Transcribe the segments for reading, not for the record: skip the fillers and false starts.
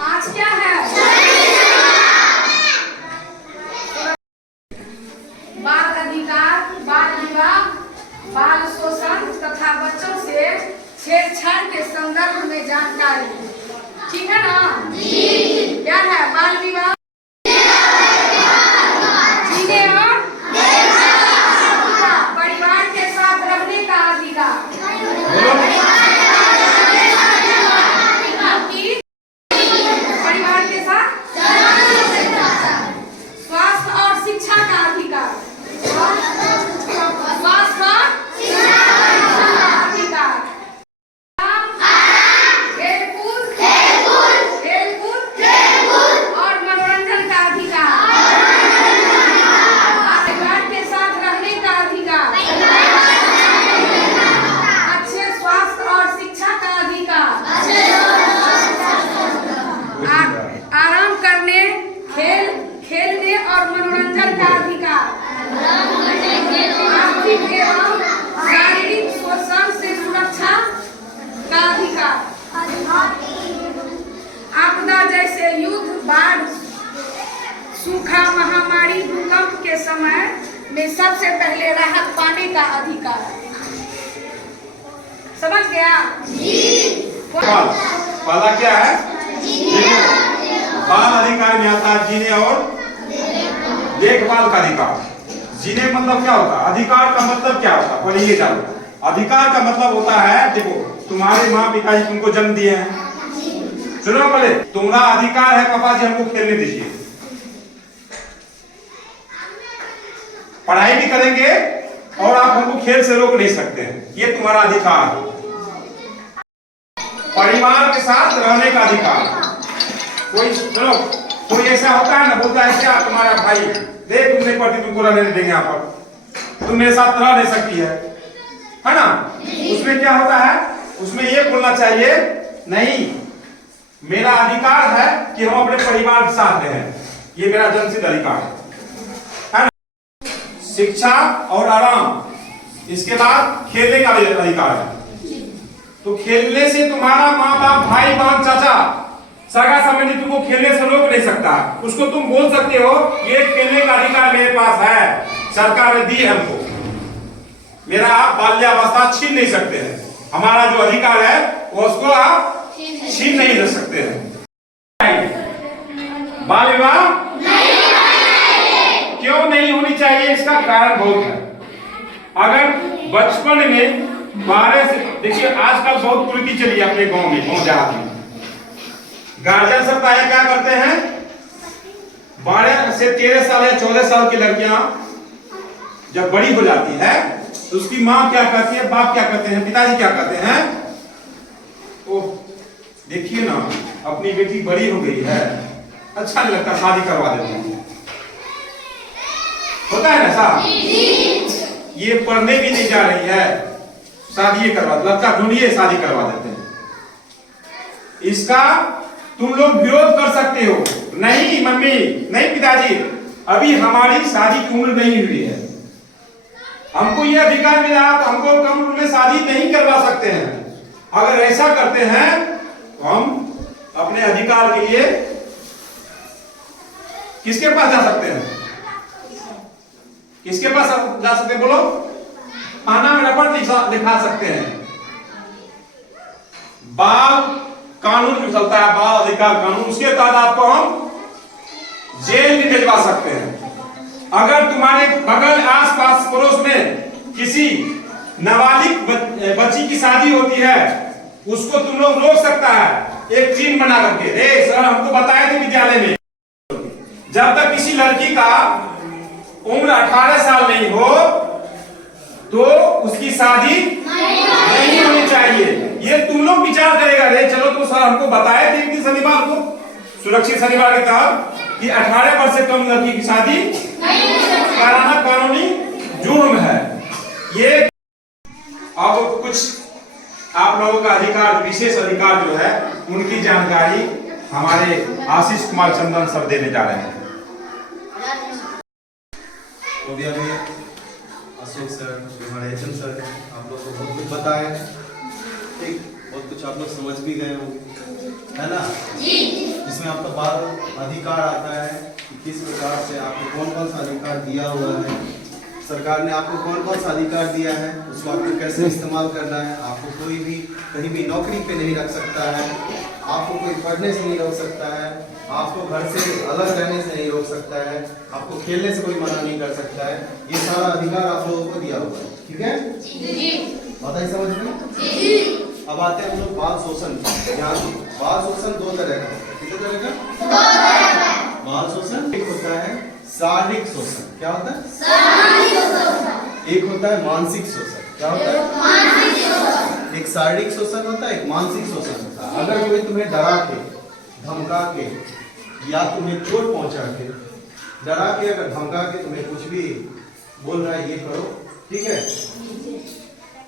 आज क्या है? बाल अधिकार, बाल विवाह, बाल शोषण तथा बच्चों से छेड़छाड़ के संदर्भ में जानकारी। ठीक है ना? जी। क्या है? बाल विवाह, जीने और परिवार के साथ रहने का अधिकार, परिवार के साथ स्वास्थ्य और शिक्षा का अधिकार, स्वास्थ्य और शिक्षा का अधिकार, खेलकूद और मनोरंजन का अधिकार, परिवार के साथ रहने का अधिकार, अच्छे स्वास्थ्य और शिक्षा का अधिकार, आराम करने, खेलने और मनोरंजन का अधिकार, आर्थिक एवं शारीरिक शोषण से सुरक्षा का अधिकार, आपदा जैसे युद्ध, बाढ़, सूखा, महामारी, भूकंप के समय में सबसे पहले राहत पाने का अधिकार। समझ गया? जी। पहला क्या है? बाल अधिकार में आता है जीने और देखभाल का अधिकार। जीने मतलब क्या होता है? अधिकार का मतलब क्या होता है? पहले ये जानो। अधिकार का मतलब होता है, देखो तुम्हारे माँ पिताजी तुमको जन्म दिए हैं, सुनो पहले, तुम्हारा अधिकार है पापा जी हमको खेलने दीजिए, पढ़ाई भी करेंगे और आप हमको खेल से रोक नहीं सकते हैं, ये तुम्हारा अधिकार है। परिवार के साथ रहने का अधिकार, कोई सुनो, कोई ऐसा होता है ना, बोलता है क्या तुम्हारा भाई देख तुम नहीं पढ़ती तुमको रहने देंगे यहाँ पर, तुम मेरे साथ रह नहीं सकती है ना? उसमें क्या होता है? उसमें ये बोलना चाहिए नहीं, मेरा अधिकार है कि हम अपने परिवार के साथ रहें, ये मेरा जन्मसिद्ध अधिकार है ना? शिक्षा और आराम, इसके बाद खेलने का अधिकार है। तो खेलने से तुम्हारा माँ बाप, भाई बहन, चाचा, सगा संबंधी तुमको खेलने से रोक नहीं सकता। उसको तुम बोल सकते हो ये खेलने का अधिकार मेरे पास है, सरकार ने दी हमको, मेरा आप बाल्यावस्था छीन नहीं सकते हैं, हमारा जो अधिकार है वो उसको आप छीन नहीं रख सकते हैं। बाल विवाह क्यों नहीं होनी चाहिए? इसका कारण बहुत है। अगर बचपन में 12 से, देखिए आजकल बहुत कुरीति चली है अपने गांव में, गांव देहात में, गार्जियन सब क्या करते हैं, 12 से 13 साल या 14 साल की लड़कियां जब बड़ी हो जाती है तो उसकी माँ क्या कहती है, बाप क्या कहते हैं, पिताजी क्या कहते हैं, ओह देखिए ना अपनी बेटी बड़ी हो गई है, अच्छा नहीं लगता, शादी करवा देते हैं। होता है ना साहब? ये पढ़ने भी नहीं जा रही है, शादी करवा, लड़का ढूंढिए शादी करवा देते हैं। इसका तुम लोग विरोध कर सकते हो, नहीं मम्मी, नहीं पिताजी, अभी हमारी शादी की उम्र नहीं हुई है, हमको ये अधिकार मिला, तो हमको कम उम्र में शादी नहीं करवा सकते हैं। अगर ऐसा करते हैं तो हम अपने अधिकार के लिए किसके पास जा सकते हैं? किसके पास जा सकते हैं? बोलो, थाना में रिपोर्ट लिखा सकते हैं। बाल कानून जो चलता है, बाल अधिकार कानून, उसके तहत आपको हम जेल में भिजवा सकते हैं। अगर तुम्हारे बगल, आसपास, पड़ोस में किसी नाबालिग बच्ची की शादी होती है, उसको तुम लोग रोक सकता है एक चिन्ह बना करके, सर हमको बताए थे विद्यालय में, जब तक किसी लड़की का उम्र 18 साल नहीं हो तो उसकी शादी नहीं होनी चाहिए। ये तुम लोग विचार करेगा, रे चलो तो सर हमको बताए थे कि शनिवार को, सुरक्षित शनिवार के तहत, कि 18 वर्ष से कम लड़की की शादी कराना कानूनी जुर्म है। ये अब कुछ आप लोगों का अधिकार, विशेष अधिकार जो है, उनकी जानकारी हमारे आशीष कुमार चंदन सर देने जा रहे हैं। तो भी अभी अशोक सर, हमारे एचएम सर, आप लोग को बहुत कुछ बताए। एक बहुत कुछ आप लोग समझ भी गए होंगे, है ना? इसमें आपका बाल अधिकार आता है कि किस प्रकार से आपको कौन कौन सा अधिकार दिया हुआ है, सरकार ने आपको कौन कौन सा अधिकार दिया है, उसको आपको कैसे इस्तेमाल करना है। आपको कोई भी कहीं भी नौकरी पे नहीं रख सकता है, आपको कोई पढ़ने से नहीं रोक सकता है, आपको घर से अलग रहने से नहीं रोक सकता है, आपको खेलने से कोई मना नहीं कर सकता है। ये सारा अधिकार आप लोगों को दिया हुआ है, ठीक है? बात आई समझ में? अब आते हैं हम लोग बाल शोषण। यहाँ बाल शोषण दो तरह का, कितने तरह का? बाल शोषण एक होता है शारीरिक शोषण। क्या होता है? एक होता है मानसिक शोषण। क्या होता है? एक शारीरिक शोषण होता है, एक मानसिक शोषण होता है। अगर कोई तुम्हें डरा के, धमका के या तुम्हें चोट पहुंचा के, डरा के अगर धमका के तुम्हें कुछ भी बोल रहा है, ये करो, ठीक है,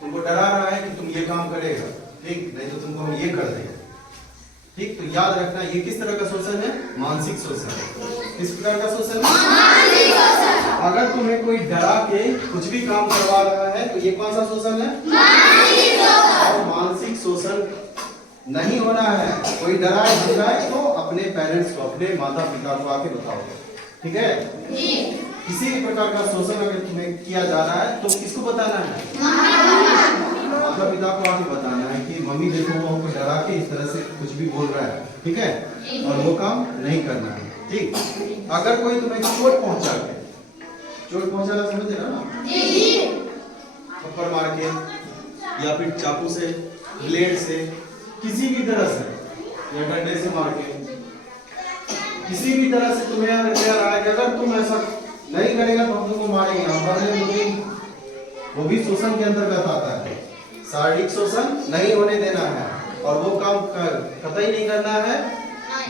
तुमको डरा रहा है कि तुम ये काम करेगा, ठीक, नहीं तो तुमको हम ये कर देंगे, ठीक। तो याद रखना ये किस तरह का शोषण है? मानसिक शोषण। किस प्रकार का शोषण है? अगर तुम्हें कोई डरा के कुछ भी काम करवा रहा है तो ये कौन सा शोषण है? और मानसिक शोषण नहीं होना है। कोई डराए धमकाए तो अपने पेरेंट्स को, अपने माता पिता को आके बताओ, ठीक है? किसी भी प्रकार का शोषण अगर तुम्हें किया जा रहा है तो किसको बताना है? माता पिता को आके बताना है कि मम्मी देखो वो हमको डरा के इस तरह से कुछ भी बोल रहा है, ठीक है, और वो काम नहीं करना है, ठीक। अगर कोई तुम्हें चोट पहुंचाना समझ रहे हो ना? थप्पड़ मार के या फिर चाकू से, ब्लेड से, किसी भी तरह से या डंडे से मार के, किसी भी तरह से तुम्हें अगर कह रहा है कि अगर तुम ऐसा नहीं करेगा तो हम तुमको मारेंगे, हम मारेंगे, वो भी शोषण के अंतर्गत आता है। शारीरिक शोषण नहीं होने देना है और वो काम कतई नहीं करना है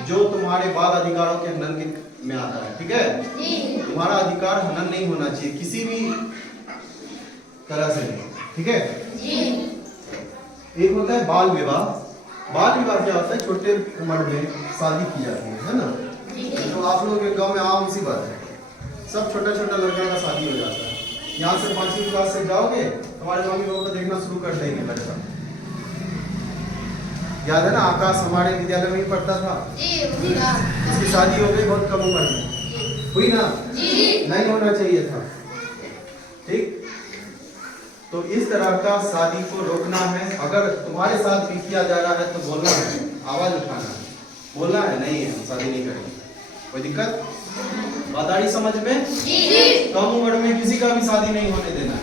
जो तुम्हारे बाल अधिकारों के हनन में आता है, ठीक है? तुम्हारा अधिकार हनन नहीं होना चाहिए किसी भी तरह से, ठीक है? एक होता है बाल विवाह। बाल विवाह क्या होता है? छोटे उम्र में शादी की जाती है ना? तो आप लोगों के गांव में आम सी बात है, सब छोटा छोटा लड़का का शादी हो जाता है। यहाँ से 5वीं क्लास से जाओगे तुम्हारे मम्मी पापा को देखना शुरू कर देंगे लड़का। याद है ना, आकाश हमारे विद्यालय में ही पढ़ता था, उसकी शादी हो गई बहुत कम उम्र में, हुई ना? नहीं होना चाहिए था, ठीक। तो इस तरह का शादी को रोकना है। अगर तुम्हारे साथ भी किया जा रहा है तो बोलना है, आवाज उठाना है, बोलना है नहीं है, हम शादी नहीं करेंगे। कोई दिक्कत? बात आ रही समझ में? कम उम्र में किसी का भी शादी नहीं होने देना है।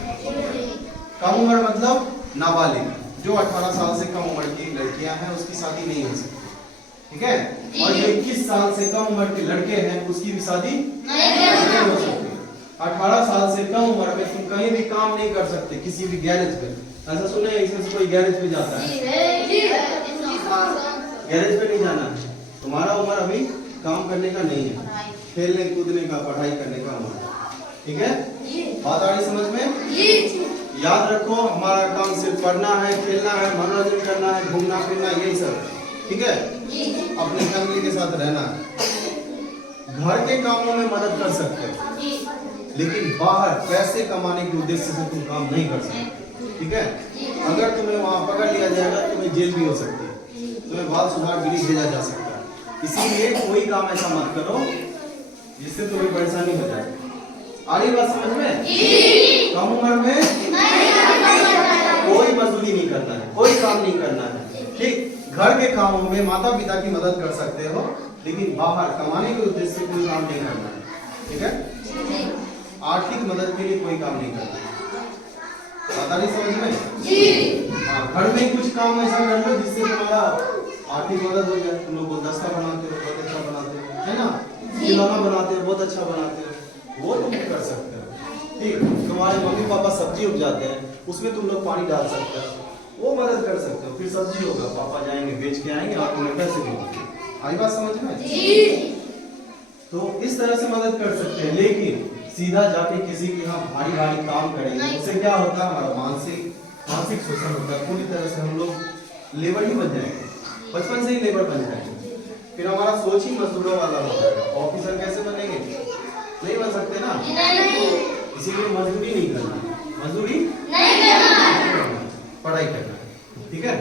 कम उम्र मतलब नाबालिग, जो 18 साल से कम उम्र की लड़कियां हैं उसकी शादी नहीं हो सकती, ठीक है? और जो 21 साल से कम उम्र के लड़के हैं उसकी भी शादी नहीं हो सकती। 18 साल से कम उम्र में तुम कहीं भी काम नहीं कर सकते, किसी भी गैरेज पे। ऐसा सुना है इसमें से कोई गैरेज पे जाता है? गैरेज पे नहीं जाना है। तुम्हारा उम्र अभी काम करने का नहीं है, खेलने कूदने का, पढ़ाई करने का उम्र, ठीक है? बात आ रही समझ में? याद रखो हमारा काम सिर्फ पढ़ना है, खेलना है, मनोरंजन करना है, घूमना फिरना, यही सब, ठीक है? अपने फैमिली के साथ रहना है। घर के कामों में मदद कर सकते हो, लेकिन बाहर पैसे कमाने के उद्देश्य से तुम काम नहीं कर सकते, ठीक है? अगर तुम्हें वहां पकड़ लिया जाएगा तुम्हें जेल भी हो सकती है, तुम्हें बाल सुधार के लिए भेजा जा सकता है। इसीलिए कोई काम ऐसा मत करो जिससे तुम्हें परेशानी हो जाए। आ रही बात समझ में? कम उम्र में कोई मजदूरी नहीं करना है, कोई काम नहीं करना है, ठीक। घर के कामों में माता पिता की मदद कर सकते हो, लेकिन बाहर कमाने के उद्देश्य से कोई काम नहीं करना है, ठीक है? आर्थिक मदद के लिए कोई काम नहीं करना है। पता नहीं समझ में? हाँ, घर में कुछ काम ऐसा कर लो जिससे तुम्हारा आर्थिक मदद हो जाए। तुम लोग गुलदस्ता बनाते हो, बहुत अच्छा बनाते हो, है ना? खिलौना बनाते हो, बहुत अच्छा बनाते हो, वो तुम कर सकते हो, ठीक। तुम्हारे मम्मी पापा सब्जी उपजाते हैं, उसमें तुम लोग पानी डाल सकते हो, वो मदद कर सकते हो। फिर सब्जी होगा, पापा जाएंगे बेच के आएंगे, आप तुम्हें पैसे देंगे। आई बात समझ में? तो इस तरह से मदद कर सकते हैं, लेकिन सीधा जाके किसी के यहाँ भारी भारी काम करेंगे, उससे क्या होता है? हमारा मानसिक शोषण होता है। पूरी तरह से हम लोग लेबर ही बन जाएंगे, बचपन से ही लेबर बन जाएंगे। फिर हमारा सोच ही मजदूरों वाला हो जाएगा। ऑफिसर कैसे बनेंगे? नहीं बन सकते ना, इसीलिए मजदूरी नहीं करना, मजदूरी नहीं करना, पढ़ाई करना, ठीक है?